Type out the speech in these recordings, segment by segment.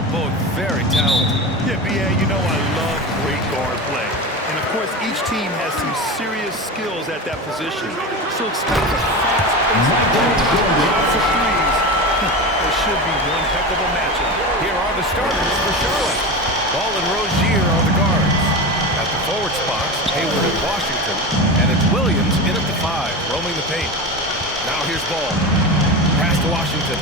they're both very talented. Yeah, B.A., you know I love great guard play. And, of course, each team has some serious skills at that position. So expect a fast-paced game. Lots of threes. It should be one heck of a matchup. Here are the starters for Charlotte. Ball and Rozier are the guards. At the forward spots, Hayward and Washington. And it's Williams in at the 5, roaming the paint. Now here's Ball. Pass to Washington.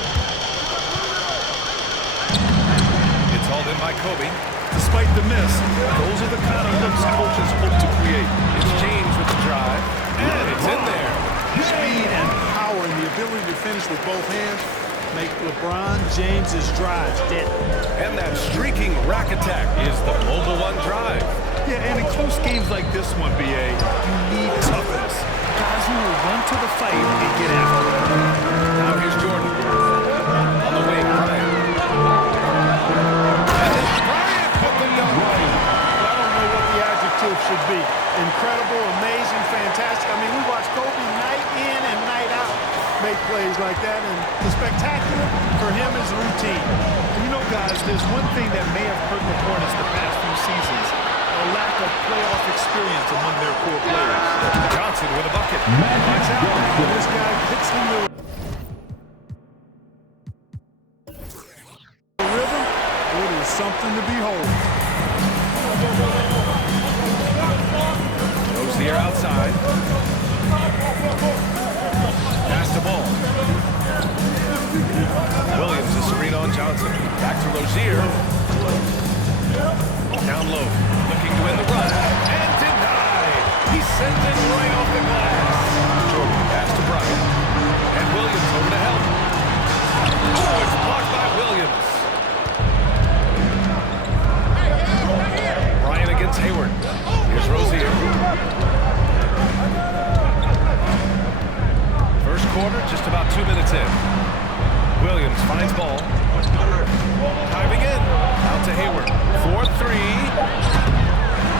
It's hauled in by Kobe. Despite the miss, those are the kind of looks coaches hope to create. It's James with the drive. And it's in there. Speed and power and the ability to finish with both hands make LeBron James's drives deadly. And that streaking rack attack is the Mobile One drive. Yeah, and in close games like this one, B.A., you need toughness. Guys who will run to the fight and get after it. Now here's Jordan. On the wing, Bryant. And then Bryant put the dunk. I don't know what the adjective should be. Incredible, amazing, fantastic. I mean, we watch Kobe night in and night out make plays like that, and the spectacular for him is routine. And you know, guys, there's one thing that may have hurt the Hornets the past few seasons, a lack of playoff experience among their core players. Johnson with a bucket. Watch out when this guy hits the rhythm. It is something to behold. Rozier outside. Pass the ball. Williams is screen on Johnson. Back to Rozier. Down low. Looking to win the run. And denied. He sends it right off the glass. Jordan pass to Bryant. And Williams over to help. Oh, it's blocked by Williams. Bryant against Hayward. Here's Rozier. First quarter, just about 2 minutes in. Williams finds ball. Diving in. Out to Hayward. 4-3.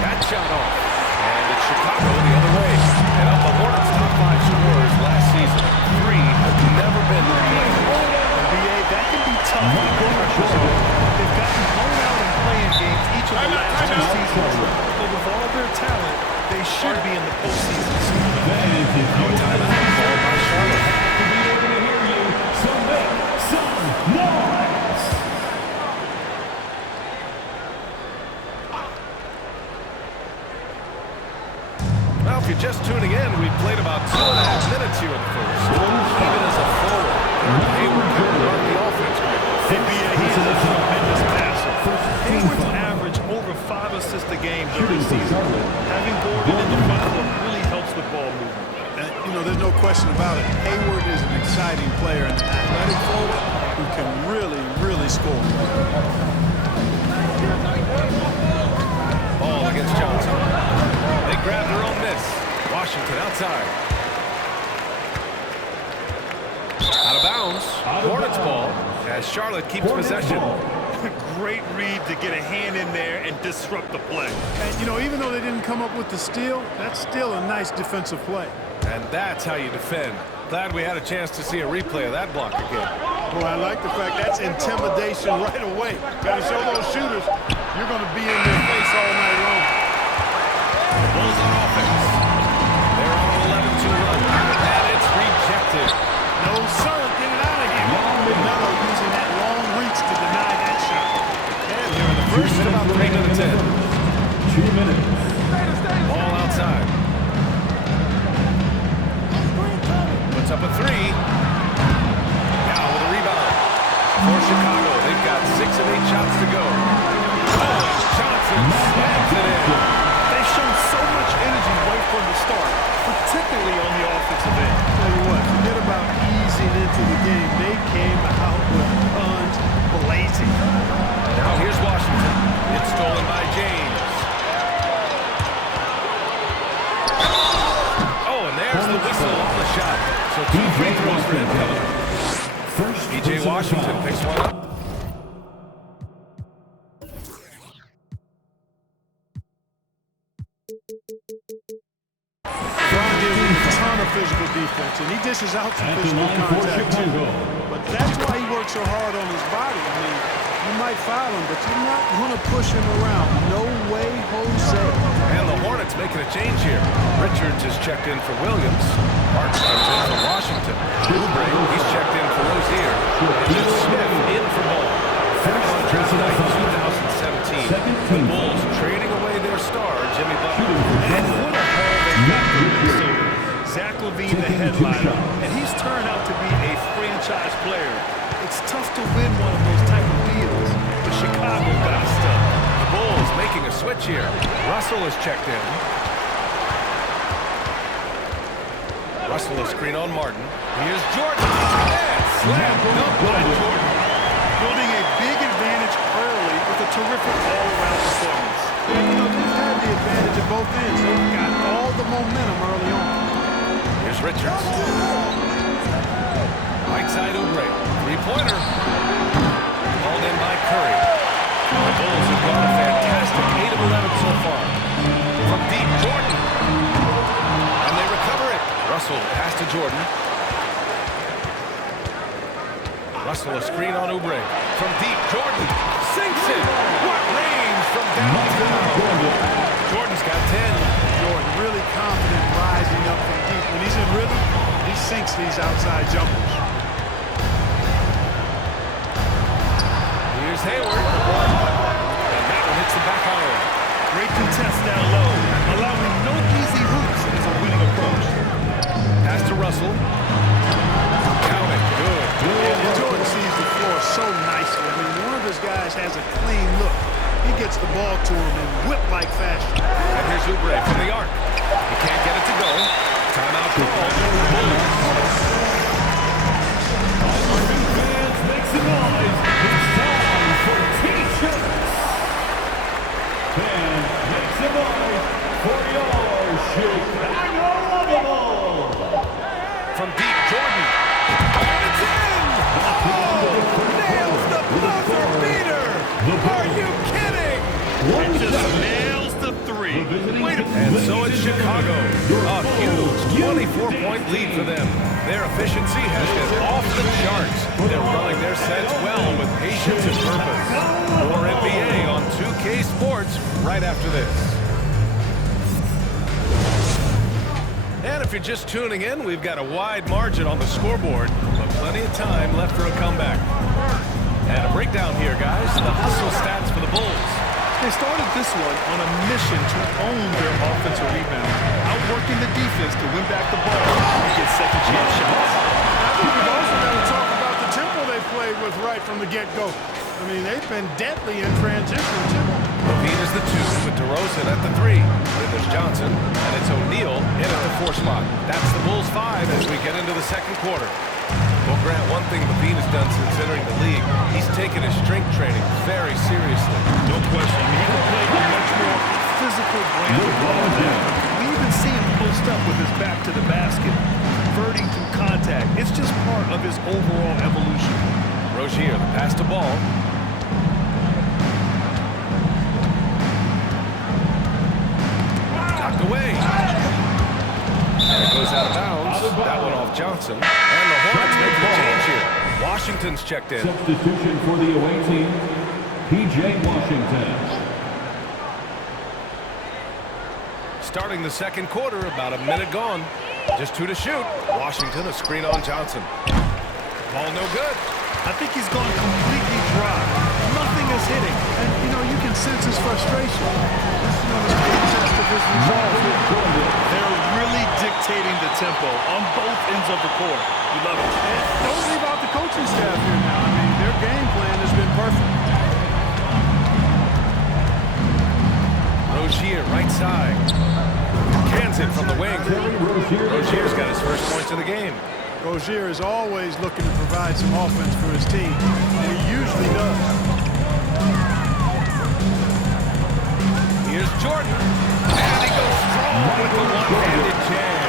That shot off. And it's Chicago the other way. And up the Hornets' top 5 scorers last season. 3 have never been replaced. B.A., that can be tough when the pressure's on. They've gotten blown out in playing games each of the last 2 seasons. But with all their talent, they should be in the postseason soon. No timeout. Ball by Charlotte. Well, if you're just tuning in, we've played about 2.5 minutes here in the first. Even as a forward, Hayward can run the offense. NBA, he's a tremendous passer. Hayward's average over 5 assists a game during the season. Having Gordon in the front court really helps with ball movement. And, you know, there's no question about it. Hayward is an exciting player, and an athletic forward who can really score. Ball against Johnson. They grab their own miss. Washington outside. Out of bounds. Hornets ball as Charlotte keeps possession. Great read to get a hand in there and disrupt the play. And, you know, even though they didn't come up with the steal, that's still a nice defensive play. And that's how you defend. Glad we had a chance to see a replay of that block again. Boy, I like the fact that's intimidation right away. Got to show those shooters you're going to be in their face all night long. Bulls on offense. They're on an 11-2 run. And it's rejected. No, sir. Get it out of here. Melo using that long reach to deny that shot. And here in the first, about 3 minutes in. 2 minutes. Ball outside. Puts up a 3. Now with a rebound. For Chicago, they've got 6 of 8 shots to go. Oh, Johnson slams it in. They've shown so much energy right from the start, particularly on the offensive end. Tell you what, forget about easing into the game. They came out with guns blazing. Now here's Washington. It's stolen by James. Oh, and there's the whistle on the shot. So 2 free throws for him coming. P.J. Washington picks one up. Bron gives him a ton of physical defense, and he dishes out some physical contact too. But that's why he works so hard on his body. I mean, you might might foul him, but you're not going to push him around. No way, Jose. And the Hornets making a change here. Richards is checked in for Williams. Hart comes in for Washington. Oubre, he's checked in for Rozier. And then Smith in for Ball. On draft night 2017, the Bulls trading away their star, Jimmy Butler. And what a haul they got from Minnesota. Zach LaVine, the headliner, and he's turned out to be a franchise player. It's tough to win one of those type of deals, but Chicago got stuck. The Bulls making a switch here. Russell is checked in. Russell a screen on Martin. Here's Jordan. And slam dunk by Jordan. Building a big advantage early with a terrific all-around performance. And, you know, they've had the advantage at both ends. They've got all the momentum early on. Here's Richards. Right side Oubre. Three-pointer. Called in by Curry. The Bulls have gone a fantastic 8 of 11 so far. From deep, Jordan. And they recover it. Russell pass to Jordan. Russell a screen on Oubre. From deep, Jordan sinks it. What range from downtown. Jordan's got 10. Jordan really confident rising up from deep. When he's in rhythm, he sinks these outside jumpers. Here's Hayward. And that one hits the back iron. Great contest down low, allowing no easy hoops as a winning approach. Pass to Russell. Count it. Good. And Jordan sees the floor so nicely. I mean, one of his guys has a clean look. He gets the ball to him in whip-like fashion. And here's Oubre from the arc. He can't get it to go. Timeout call. Fans, make some noise. It's time for T-shirts. Fans, make some noise for your Chicago Lovable. From deep, Jordan. And it's in! Oh! Nails the buzzer beater! Are you kidding? Just nails the three. And so it's Chicago. A huge 24-point lead for them. Their efficiency has been off the charts. They're running their sets well with patience and purpose. More NBA on 2K Sports right after this. And if you're just tuning in, we've got a wide margin on the scoreboard, but plenty of time left for a comeback. And a breakdown here, guys. The hustle stats for the Bulls. They started this one on a mission to own their offensive rebound, outworking the defense to win back the ball and get second chance shots. I think we've also got to talk about the tempo they played with right from the get-go. I mean, they've been deadly in transition, too. LaVine is the 2 with DeRozan at the 3. Then there's Johnson, and it's O'Neal in at the 4 spot. That's the Bulls 5 as we get into the second quarter. Well, Grant, one thing LaVine has done since entering the league, he's taken his strength training very seriously. No question. I mean, he can play a much more physical brand of ball now. We even see him post up with his back to the basket, converting through contact. It's just part of his overall evolution. Rozier, the pass to Ball. Knocked away. And it goes out of bounds. That one off Johnson. And the Hornets making a change here. Washington's checked in. Substitution for the away team, P.J. Washington. Starting the second quarter, about a minute gone. Just 2 to shoot. Washington, a screen on Johnson. Ball no good. I think he's gone completely dry. Nothing is hitting. And, you know, you can sense his frustration. This is one of the big test of his resolve. They're really dictating the tempo on both ends of the court. We love it. And don't leave out the coaching staff here now. I mean, their game plan has been perfect. Rozier, right side. Cans it from the wing. Rozier's got his first points of the game. Rozier is always looking to provide some offense for his team, and he usually does. Here's Jordan. And he goes strong with the one-handed jam.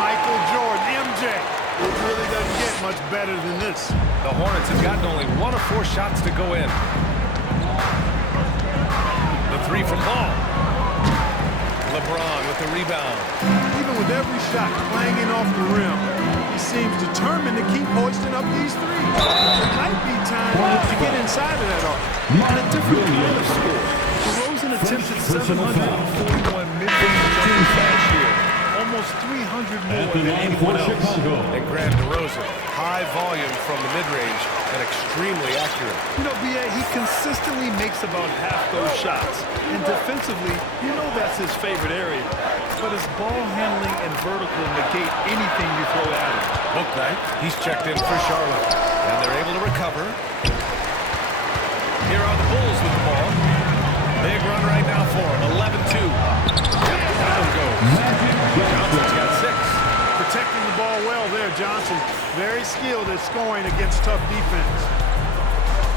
Michael Jordan, MJ. It really doesn't get much better than this. The Hornets have gotten only 1 of 4 shots to go in. The 3 from Ball. LeBron with the rebound. Even with every shot clanging off the rim, he seems determined to keep hoisting up these threes. It might be time to get inside of that arc. And a different kind of score. DeRozan attempted 741 mid-range jumpers last year, almost 300 more than anyone else. And Grant DeRozan, high volume from the mid-range and extremely accurate. You know, B.A., he consistently makes about half those shots. And defensively, you know that's his favorite area. But his ball handling and vertical negate anything you throw at him. Bouknight, he's checked in for Charlotte. And they're able to recover. Here are the Bulls with the ball. Big run right now for him. 11-2. Down goes. Johnson's got 6. Protecting the ball well there, Johnson. Very skilled at scoring against tough defense.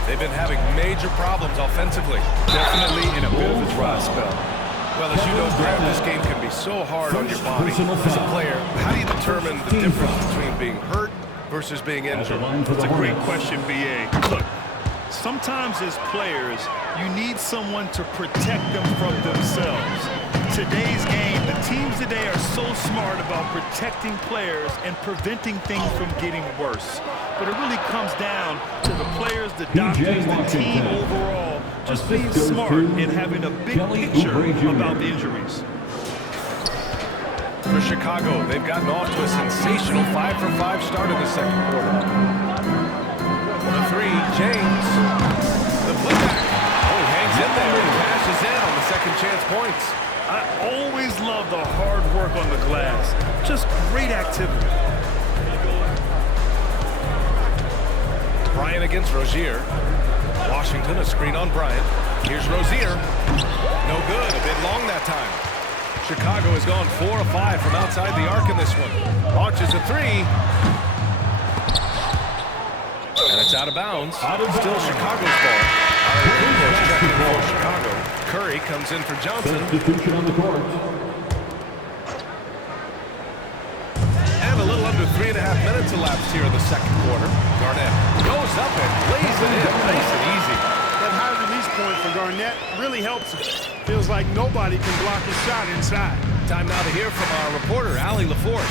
They've been having major problems offensively. Definitely in a bit of a dry spell. Well, as you know, Graham, this game can be so hard on your body. As a player, how do you determine the difference between being hurt versus being injured? That's a great question, B.A. Look, sometimes as players, you need someone to protect them from themselves. Today's game, the teams today are so smart about protecting players and preventing things from getting worse. But it really comes down to the players, the doctors, the team overall, just being smart and having a big picture about the injuries. For Chicago, they've gotten off to a sensational 5-for-5 start in the second quarter. The 3, James. The putback. Oh, he hangs in there and cashes in on the second chance points. I always love the hard work on the glass. Just great activity. Bryant against Rozier. Washington, a screen on Bryant. Here's Rozier. No good, a bit long that time. Chicago has gone 4 of 5 from outside the arc in this one. Launches a 3. And it's out of bounds. Still Chicago's ball. Checking for Chicago. Curry comes in for Johnson. Substitution on the court. And a little under 3.5 minutes elapsed here in the second quarter. Garnett goes up and lays it in. Nice and easy. That high release point for Garnett really helps him. Feels like nobody can block his shot inside. Time now to hear from our reporter, Allie LaForce.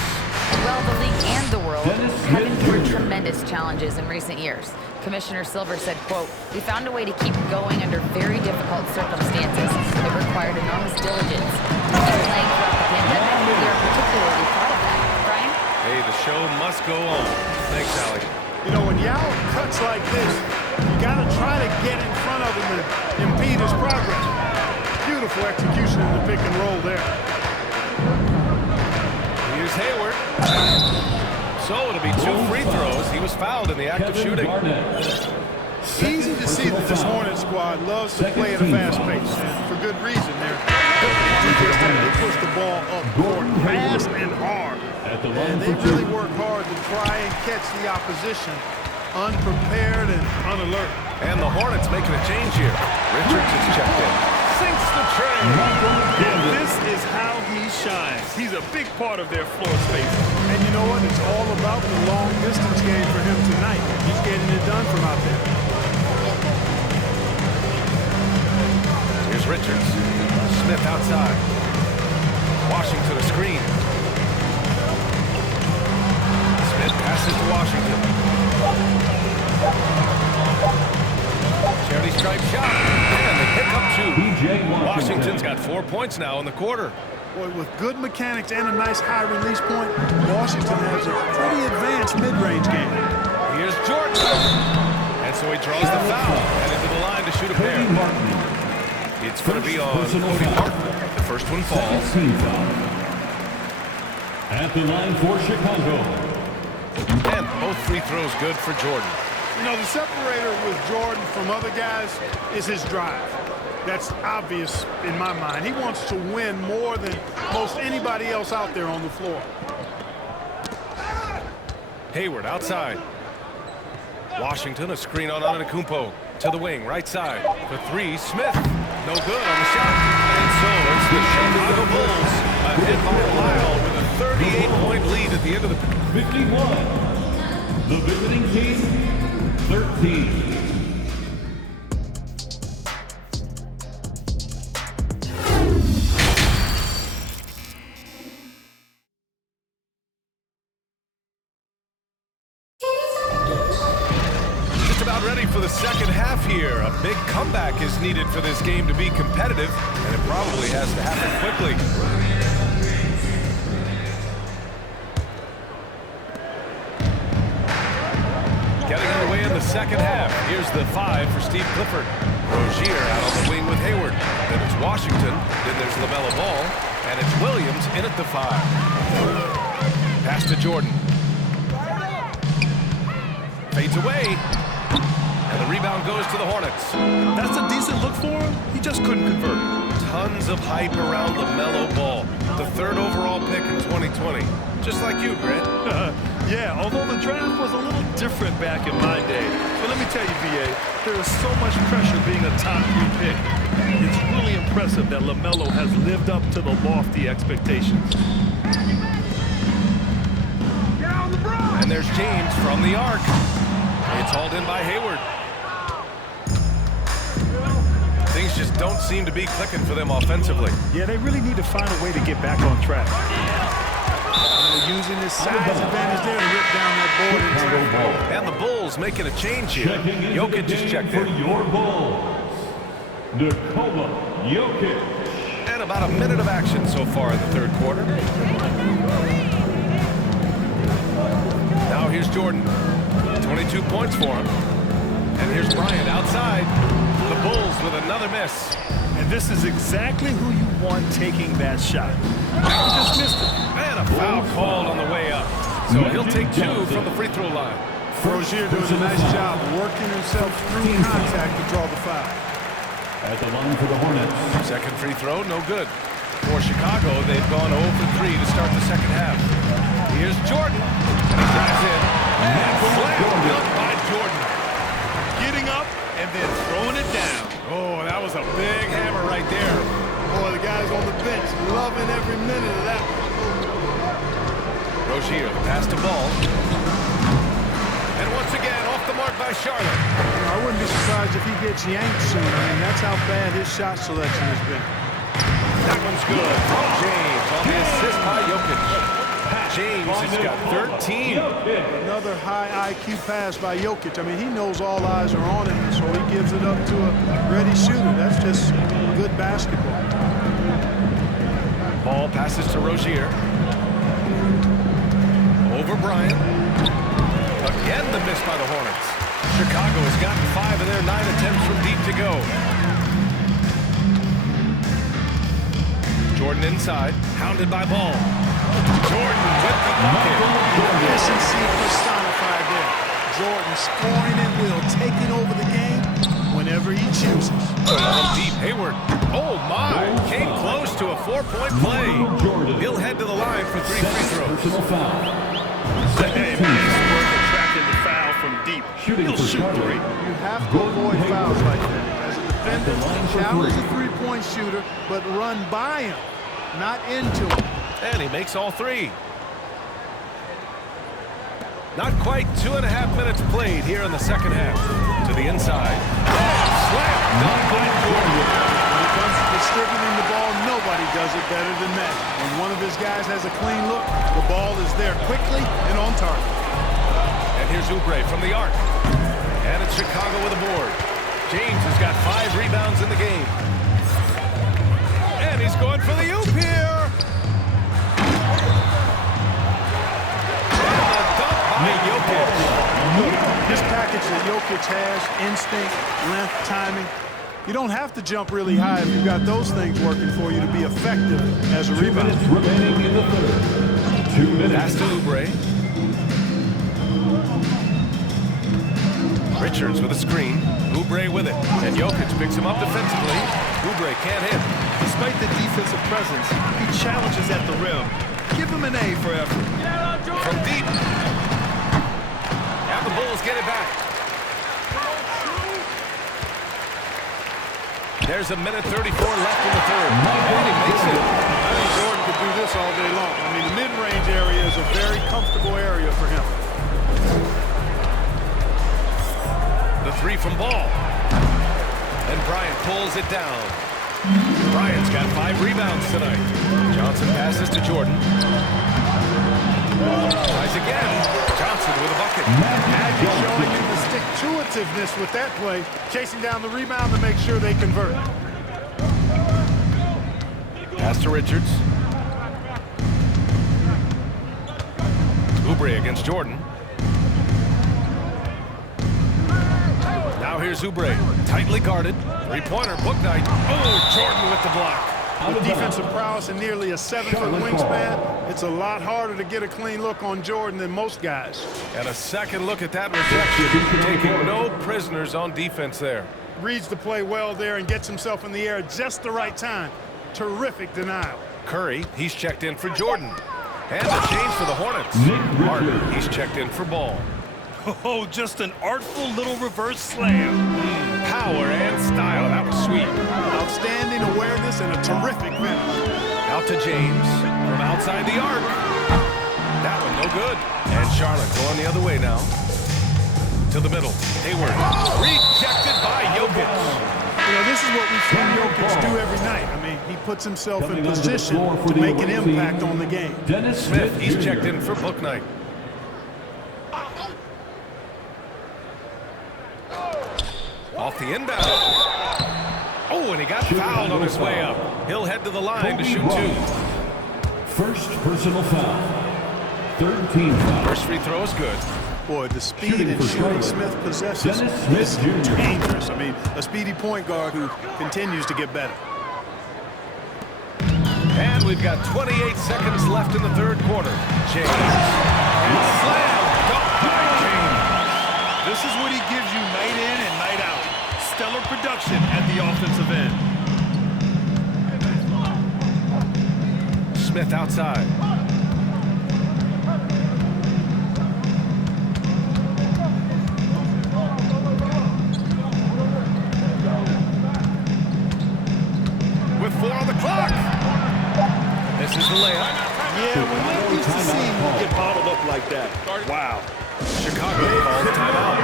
Well, the league and the world have endured tremendous challenges in recent years. Commissioner Silver said, quote, "We found a way to keep going under very difficult circumstances. It required enormous diligence. And playing throughout the pandemic, we are particularly proud of that." Brian? Hey, the show must go on. Thanks, Allie. You know, when Yao cuts like this, you got to try to get in front of him and impede his progress. Beautiful execution in the pick and roll there. Here's Hayward. So it'll be 2 free throws. He was fouled in the act of shooting. Easy to see that this Hornet squad loves to play at a fast pace, and for good reason. They push the ball up court fast and hard, and they really work hard to try and catch the opposition unprepared and unalert. And the Hornets making a change here. Richards is checked in. Sinks the tray. And this is how he shines. He's a big part of their floor space. And you know what? It's all about the long distance game for him tonight. He's getting it done from out there. Here's Richards. Smith outside. Washington a screen. Smith passes to Washington. Charity stripe shot. And they pick up 2. Washington's got 4 points now in the quarter. Boy, with good mechanics and a nice high release point, Washington has a pretty advanced mid-range game. Here's Jordan. And so he draws the foul and into the line to shoot a pair. It's going to be on Cody Martin. The first one falls. At the line for Chicago. And both free throws good for Jordan. You know, the separator with Jordan from other guys is his drive. That's obvious in my mind. He wants to win more than most anybody else out there on the floor. Hayward outside. Washington, a screen on Antetokounmpo. To the wing, right side. For 3, Smith. No good on the shot. And so it's the Chicago Bulls ahead by a mile with a 38-point lead at the end of the... 51. The visiting team, 13. About ready for the second half here. A big comeback is needed for this game to be competitive, and it probably has to happen quickly. Getting underway in the second half. Here's the 5 for Steve Clifford. Rozier out on the wing with Hayward. Then it's Washington. Then there's LaMelo Ball. And it's Williams in at the 5. Pass to Jordan. Fades away. And the rebound goes to the Hornets. That's a decent look for him. He just couldn't convert. Tons of hype around LaMelo Ball. The 3rd overall pick in 2020. Just like you, Grant. Yeah, although the draft was a little different back in my day. But let me tell you, B.A., there is so much pressure being a top 3 pick. It's really impressive that LaMelo has lived up to the lofty expectations. And there's James from the arc. It's hauled in by Hayward. Things just don't seem to be clicking for them offensively. Yeah, they really need to find a way to get back on track. Using his size advantage there to rip down that board in traffic. And the Bulls making a change here. Jokic is checked for in. your Bulls, Nikola Jokic. And about a minute of action so far in the 3rd quarter. Now here's Jordan. 22 points for him. And here's Bryant outside. The Bulls with another miss. And this is exactly who you want taking that shot. He just missed it. And a foul called on the way up. So he'll take 2 from the free throw line. Rozier doing a nice job working himself through contact to draw the foul. At the line for the Hornets. Second free throw, no good. For Chicago, they've gone 0 for 3 to start the second half. Here's Jordan. And he drives in. And slammed up by Jordan. Getting up and then throwing it down. Oh, that was a big hammer right there. Boy, the guys on the bench loving every minute of that one. Rozier, the pass to Ball. And once again, off the mark by Charlotte. I wouldn't be surprised if he gets yanked soon. I mean, that's how bad his shot selection has been. That one's good from James on the assist by Jokic. James has got 13. Another high IQ pass by Jokic. I mean, he knows all eyes are on him, so he gives it up to a ready shooter. That's just good basketball. Ball passes to Rozier. Over Bryant. Again, the miss by the Hornets. Chicago has gotten 5 of their 9 attempts from deep to go. Jordan inside, hounded by Ball. Jordan with the bucket. Efficiency personified there. Jordan scoring at will, taking over the game whenever he chooses. Deep, Hayward. Oh my, came close to a 4-point play. He'll head to the line for 3 free throws. Hey, man, it's worth attracting the foul from deep. He'll shoot 3. You have to avoid fouls like that. As a defender, challenge the three-point shooter, but run by him, not into him. And he makes all 3. Not quite 2.5 minutes played here in the second half. To the inside. Slam dunk by Jordan. When it comes to distributing the ball, nobody does it better than that. When one of his guys has a clean look, the ball is there quickly and on target. And here's Oubre from the arc. And it's Chicago with a board. James has got 5 rebounds in the game. And he's going for the oop here. This package that Jokic has, instinct, length, timing, you don't have to jump really high if you've got those things working for you to be effective as a rebounder. 2 minutes remaining in the 3rd. 2 minutes. Pass to Oubre. Richards with a screen. Oubre with it. And Jokic picks him up defensively. Oubre can't hit. Despite the defensive presence, he challenges at the rim. Give him an A for effort. From deep. And the Bulls get it back. There's a minute 34 left in the 3rd. And he makes it. I think Jordan could do this all day long. I mean, the mid-range area is a very comfortable area for him. The 3 from Ball. And Bryant pulls it down. Bryant's got 5 rebounds tonight. Johnson passes to Jordan. Tries again. Johnson with a bucket. Magic showing you the stick intuitiveness with that play, chasing down the rebound to make sure they convert. Pass to Richards. Oubre against Jordan. Now here's Oubre, tightly guarded. Three-pointer, Bouknight. Oh, Jordan with the block. With defensive prowess and nearly a 7-foot wingspan, it's a lot harder to get a clean look on Jordan than most guys. And a second look at that rejection. Taking no prisoners on defense there. Reads the play well there and gets himself in the air at just the right time. Terrific denial. Curry, he's checked in for Jordan. And a change for the Hornets. Martin, he's checked in for Ball. Oh, just an artful little reverse slam. Power and style. That was sweet. Outstanding awareness and a terrific finish. Out to James from outside the arc. That one no good. And Charlotte going the other way now. To the middle. Hayward. Rejected by Jokic. You know, this is what we've seen Jokic do every night. I mean, he puts himself in position to make an impact on the game. Dennis Smith, he's checked in for Bouknight. Off the inbound. Oh, and he got fouled on his way up. He'll head to the line to shoot two. First personal foul. Third team foul. First free throw is good. Boy, the speed and shooting Smith possesses is dangerous. I mean, a speedy point guard who continues to get better. And we've got 28 seconds left in the third quarter. James. And slam. Dunked by James. This is what he gives you night in and night out. Stellar production at the offensive end. Smith outside. With 4 on the clock. This is the layup. Yeah, we're not used to seeing him get bottled up like that. Wow. Chicago calls timeout.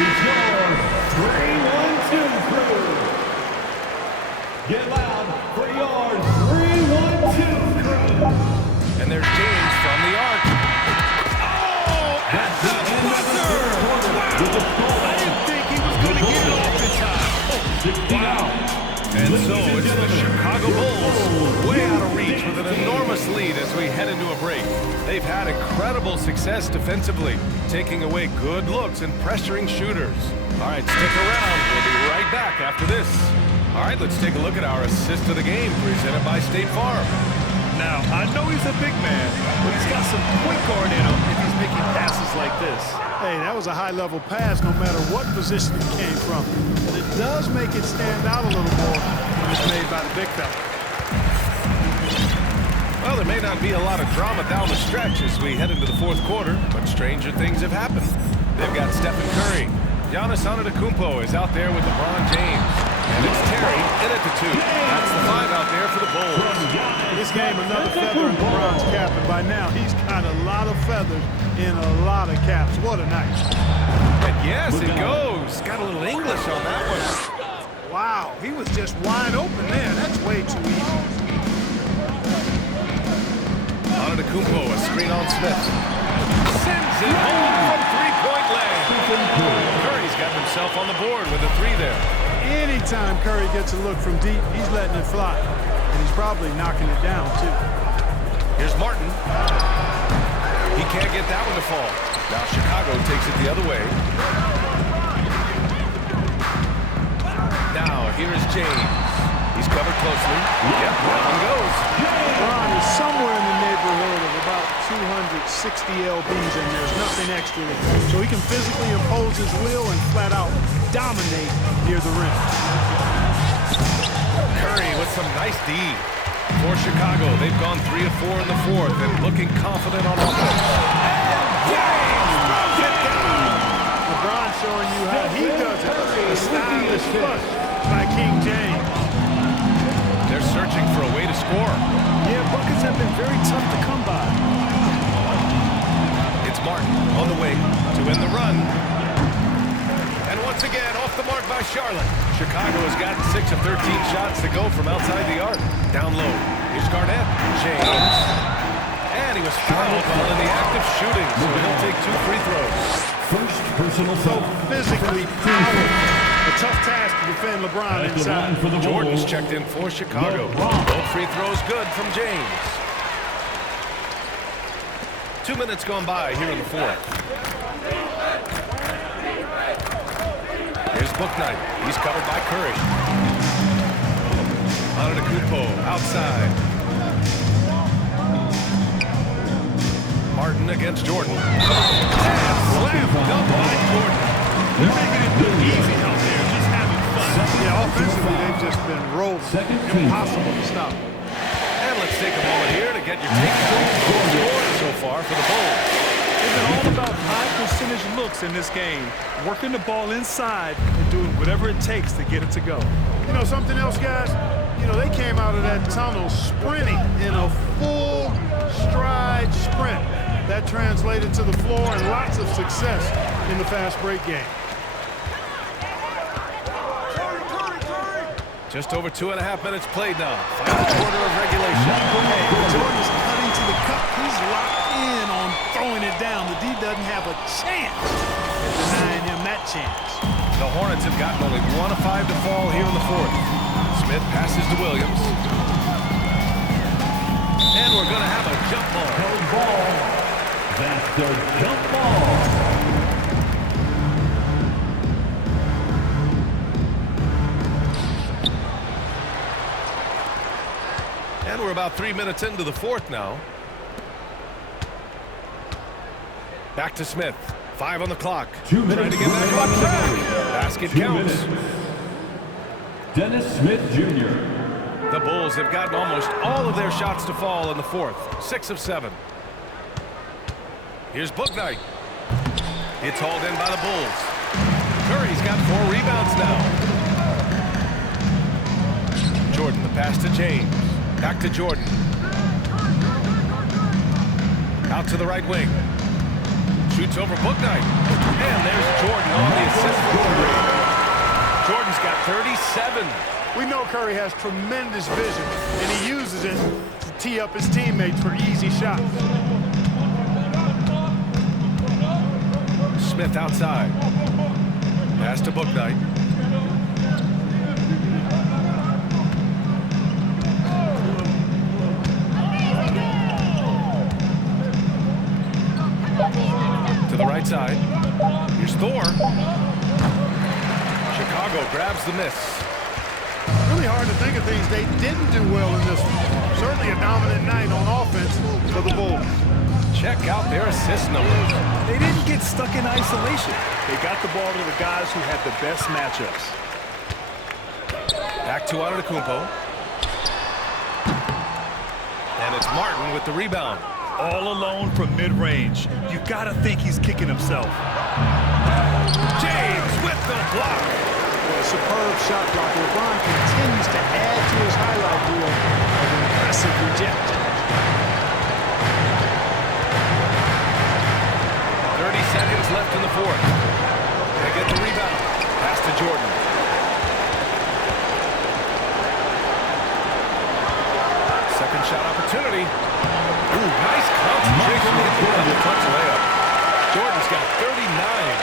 It's your 3-1-2 crew. Get loud for your 3-1-2 crew. And there's James from the arc. Oh, at the buzzer! I didn't think he was going to get it off in time. Wow. And so it's the Chicago Bulls way out of reach with an enormous lead as we head into a break. They've had incredible success defensively, taking away good looks and pressuring shooters. All right, stick around. We'll be right back after this. All right, let's take a look at our assist of the game presented by State Farm. Now, I know he's a big man, but he's got some point guard in him if he's making passes like this. Hey, that was a high-level pass no matter what position it came from. But it does make it stand out a little more when it's made by the big fella. Well, there may not be a lot of drama down the stretch as we head into the fourth quarter, but stranger things have happened. They've got Stephen Curry. Giannis Antetokounmpo is out there with LeBron James. And it's Terry in at the 2. That's the 5 out there for the Bulls. This game, another feather in LeBron's cap, and by now he's got a lot of feathers in a lot of caps. What a night. And yes, it goes. Got a little English on that one. Wow, he was just wide open there. That's way too easy. Antetokounmpo, a screen on Smith. Sends it home from three-point land. Curry's got himself on the board with a 3 there. Anytime Curry gets a look from deep, he's letting it fly. And he's probably knocking it down, too. Here's Martin. He can't get that one to fall. Now Chicago takes it the other way. Now here is James. He's covered closely. Yep, that one goes. LeBron is somewhere in the neighborhood of about 260 lbs, and there's nothing extra there. So he can physically impose his will and flat out dominate near the rim. Curry with some nice D. For Chicago, they've gone 3 of 4 in the fourth and looking confident on offense. James throws it down. LeBron showing you how he does it. The stylish flush by King James. They're searching for a way to score. Yeah, buckets have been very tough to come by. It's Martin on the way to win the run. And once again, off the mark by Charlotte. Chicago has gotten 6 of 13 shots to go from outside the arc. Down low. Here's Garnett. James. And he was fouled while in the act of shooting, so he'll take 2 free throws. First personal So foul. physically powerful. A tough task to defend LeBron At the line inside. for the Jordan's Bulls, checked in for Chicago. LeBron. Both free throws good from James. 2 minutes gone by here in the fourth. Here's Bouknight. He's covered by Curry. Antetokounmpo outside. Martin against Jordan. Slam dunk by Jordan. They're making it look easy out there, just having fun. Yeah, offensively, they've just been rolling. Second team. Impossible to stop. And let's take a moment here to get your take on the score so far for the Bulls. It's been all about high percentage looks in this game, working the ball inside and doing whatever it takes to get it to go. You know something else, guys? You know, they came out of that tunnel sprinting in a full stride sprint. That translated to the floor and lots of success in the fast break game. Just over 2.5 minutes played now. Final quarter of regulation. Jordan is cutting to the cup. He's locked in on throwing it down. The D doesn't have a chance at denying him that chance. The Hornets have gotten only 1 of 5 to fall here in the fourth. Smith passes to Williams. And we're going to have a jump ball. Held ball. That's the jump ball. And we're about 3 minutes into the fourth now. Back to Smith. 5 on the clock. 2 minutes. Trying to get back on track. Basket 2 counts. minutes. Dennis Smith Jr. The Bulls have gotten almost all of their shots to fall in the fourth. 6 of 7. Here's Bouknight. It's hauled in by the Bulls. Curry's got 4 rebounds now. Jordan, the pass to James. Back to Jordan. Out to the right wing. Shoots over Bouknight. And there's Jordan on the assist for Curry. Jordan's got 37. We know Curry has tremendous vision, and he uses it to tee up his teammates for easy shots. Smith outside. Pass to Bouknight. To the right side. Here's Thor. Chicago grabs the miss. Really hard to think of things they didn't do well in this one. Certainly a dominant night on offense for the Bulls. Check out their assist numbers. They didn't get stuck in isolation. They got the ball to the guys who had the best matchups. Back to Antetokounmpo. And it's Martin with the rebound. All alone from mid-range. You gotta think he's kicking himself. James with the block. A superb shot block. LeBron continues to add to his highlight reel of impressive rejection. 30 seconds left in the fourth. They get the rebound. Pass to Jordan. Second shot opportunity. Ooh, nice concentration. Clutch layup. Jordan's got 39.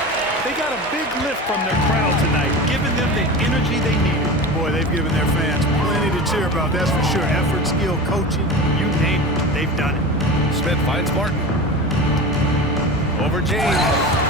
They got a big lift from their crowd tonight, giving them the energy they needed. Boy, they've given their fans plenty to cheer about, that's for sure. Effort, skill, coaching, you name it, they've done it. Smith finds Martin. Over James.